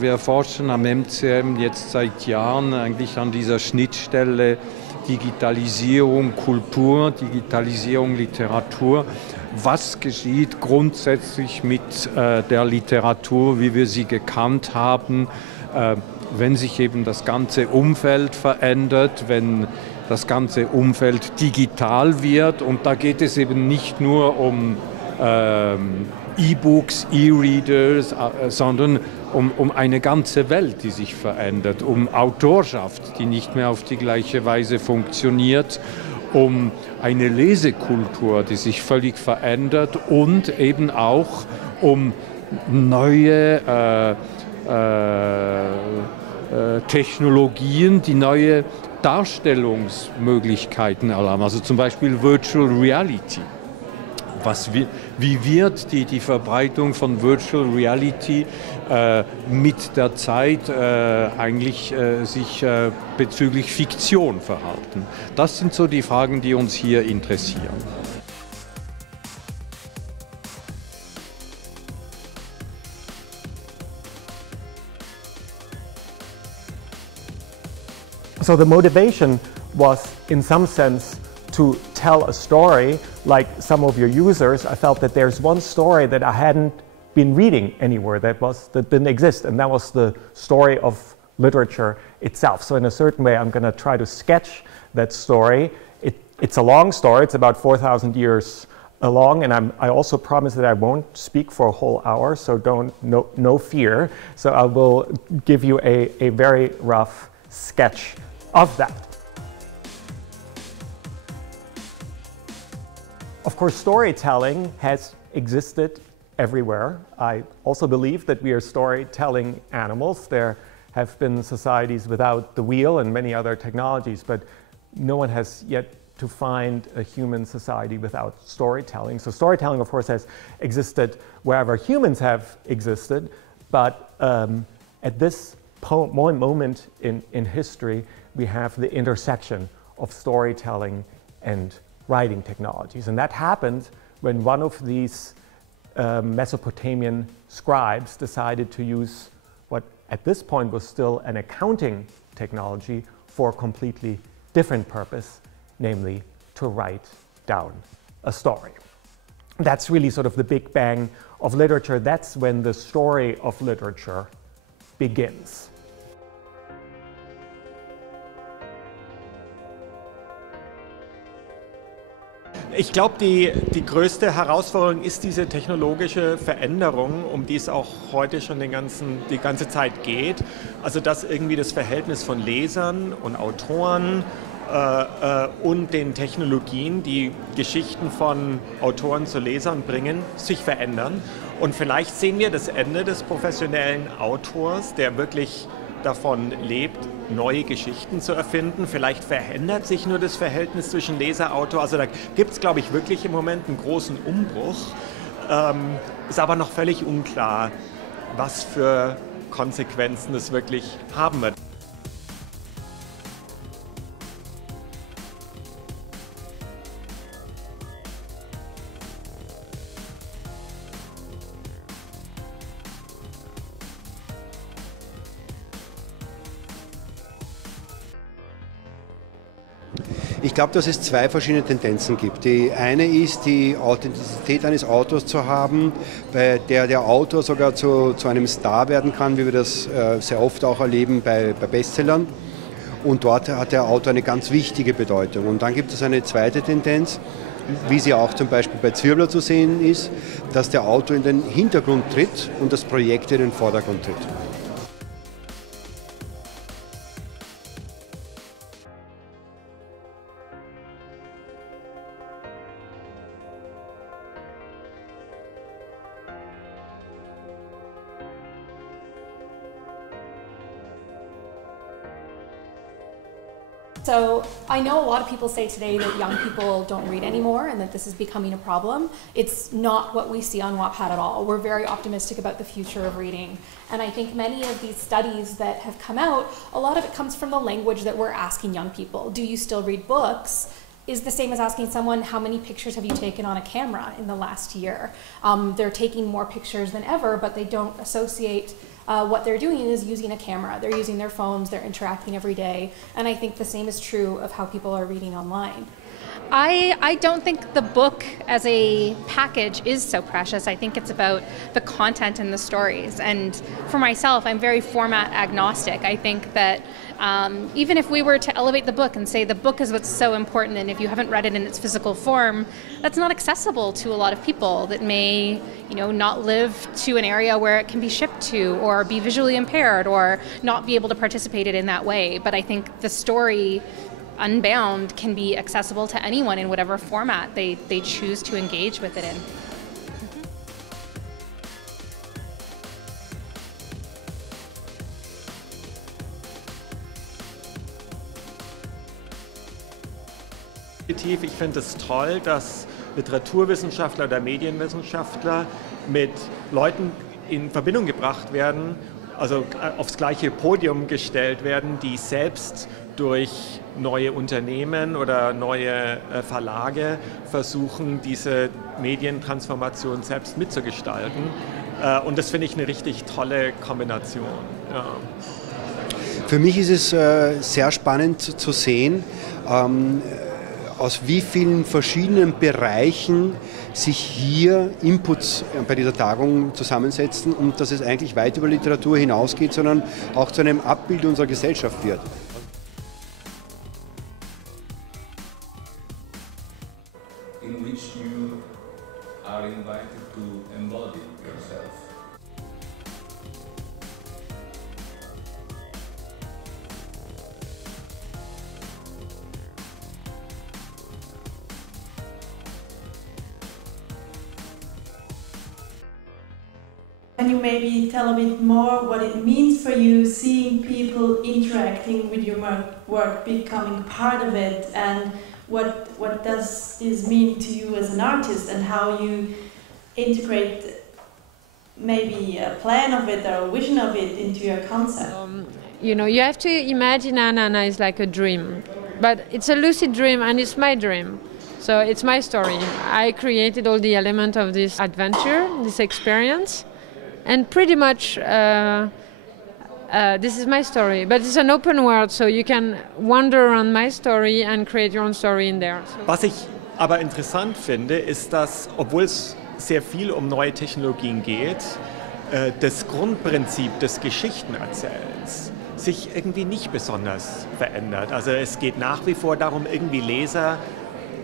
Wir forschen am MCM jetzt seit Jahren eigentlich an dieser Schnittstelle Digitalisierung Kultur, Digitalisierung Literatur. Was geschieht grundsätzlich mit der Literatur, wie wir sie gekannt haben, wenn sich eben das ganze Umfeld verändert, wenn das ganze Umfeld digital wird? Und da geht es eben nicht nur um E-Books, E-Readers, sondern um eine ganze Welt, die sich verändert, um Autorschaft, die nicht mehr auf die gleiche Weise funktioniert, um eine Lesekultur, die sich völlig verändert und eben auch um neue Technologien, die neue Darstellungsmöglichkeiten erlauben, also zum Beispiel Virtual Reality. Wie wird die Verbreitung von Virtual Reality mit der Zeit eigentlich sich bezüglich Fiktion verhalten? Das sind so die Fragen, die uns hier interessieren. So the motivation was, in some sense, to tell a story. Like some of your users, I felt that there's one story that I hadn't been reading anywhere that didn't exist, and that was the story of literature itself. So in a certain way, I'm going to try to sketch that story. It's a long story. It's about 4,000 years long, and I also promise that I won't speak for a whole hour, so no fear. So I will give you a very rough sketch of that. Of course, storytelling has existed everywhere. I also believe that we are storytelling animals. There have been societies without the wheel and many other technologies, but no one has yet to find a human society without storytelling. So storytelling, of course, has existed wherever humans have existed, but at this moment in history, we have the intersection of storytelling and writing technologies. And that happened when one of these Mesopotamian scribes decided to use what at this point was still an accounting technology for a completely different purpose, namely to write down a story. That's really sort of the big bang of literature. That's when the story of literature begins. Ich glaube, die größte Herausforderung ist diese technologische Veränderung, um die es auch heute schon die ganze Zeit geht. Also dass irgendwie das Verhältnis von Lesern und Autoren und den Technologien, die Geschichten von Autoren zu Lesern bringen, sich verändern. Und vielleicht sehen wir das Ende des professionellen Autors, der wirklich davon lebt, neue Geschichten zu erfinden. Vielleicht verändert sich nur das Verhältnis zwischen Leser und Autor. Also da gibt es, glaube ich, wirklich im Moment einen großen Umbruch. Ist aber noch völlig unklar, was für Konsequenzen das wirklich haben wird. Ich glaube, dass es zwei verschiedene Tendenzen gibt. Die eine ist, die Authentizität eines Autors zu haben, bei der der Autor sogar zu einem Star werden kann, wie wir das sehr oft auch erleben bei Bestsellern. Und dort hat der Autor eine ganz wichtige Bedeutung. Und dann gibt es eine zweite Tendenz, wie sie auch zum Beispiel bei Zwirbler zu sehen ist, dass der Autor in den Hintergrund tritt und das Projekt in den Vordergrund tritt. So I know a lot of people say today that young people don't read anymore and that this is becoming a problem. It's not what we see on Wattpad at all. We're very optimistic about the future of reading. And I think many of these studies that have come out, a lot of it comes from the language that we're asking young people. Do you still read books? is the same as asking someone, how many pictures have you taken on a camera in the last year? They're taking more pictures than ever, but they don't associate what they're doing is using a camera. They're using their phones, they're interacting every day, and I think the same is true of how people are reading online. I don't think the book as a package is so precious. I think it's about the content and the stories. And for myself, I'm very format agnostic. I think that even if we were to elevate the book and say the book is what's so important, and if you haven't read it in its physical form, that's not accessible to a lot of people that may, not live to an area where it can be shipped to, or be visually impaired, or not be able to participate in that way. But I think the story Unbound can be accessible to anyone in whatever format they choose to engage with it in. Ich finde es toll, dass Literaturwissenschaftler oder Medienwissenschaftler mit Leuten in Verbindung gebracht werden, also aufs gleiche Podium gestellt werden, die selbst durch neue Unternehmen oder neue Verlage versuchen, diese Medientransformation selbst mitzugestalten. Und das finde ich eine richtig tolle Kombination. Ja. Für mich ist es sehr spannend zu sehen, aus wie vielen verschiedenen Bereichen sich hier Inputs bei dieser Tagung zusammensetzen und dass es eigentlich weit über Literatur hinausgeht, sondern auch zu einem Abbild unserer Gesellschaft wird. In which you are invited to embody yourself. Can you maybe tell a bit more what it means for you seeing people interacting with your work, becoming part of it, and what does this mean to you as an artist, and how you integrate maybe a plan of it or a vision of it into your concept? You have to imagine Anna is like a dream, but it's a lucid dream and it's my dream. So it's my story. I created all the elements of this adventure, this experience, and pretty much this is my story. But it's an open world, so you can wander around my story and create your own story in there. Was ich aber interessant finde, ist, dass, obwohl es sehr viel um neue Technologien geht, das Grundprinzip des Geschichtenerzählens sich irgendwie nicht besonders verändert. Also es geht nach wie vor darum, irgendwie Leser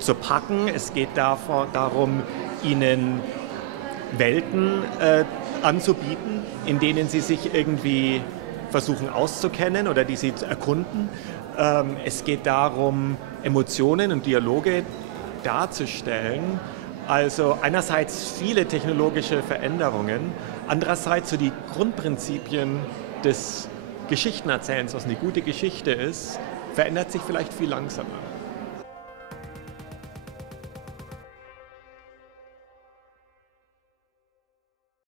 zu packen. Es geht darum, ihnen Welten anzubieten, in denen sie sich irgendwie versuchen auszukennen oder die sie erkunden. Es geht darum, Emotionen und Dialoge darzustellen. Also einerseits viele technologische Veränderungen, andererseits so die Grundprinzipien des Geschichtenerzählens, was eine gute Geschichte ist, verändert sich vielleicht viel langsamer.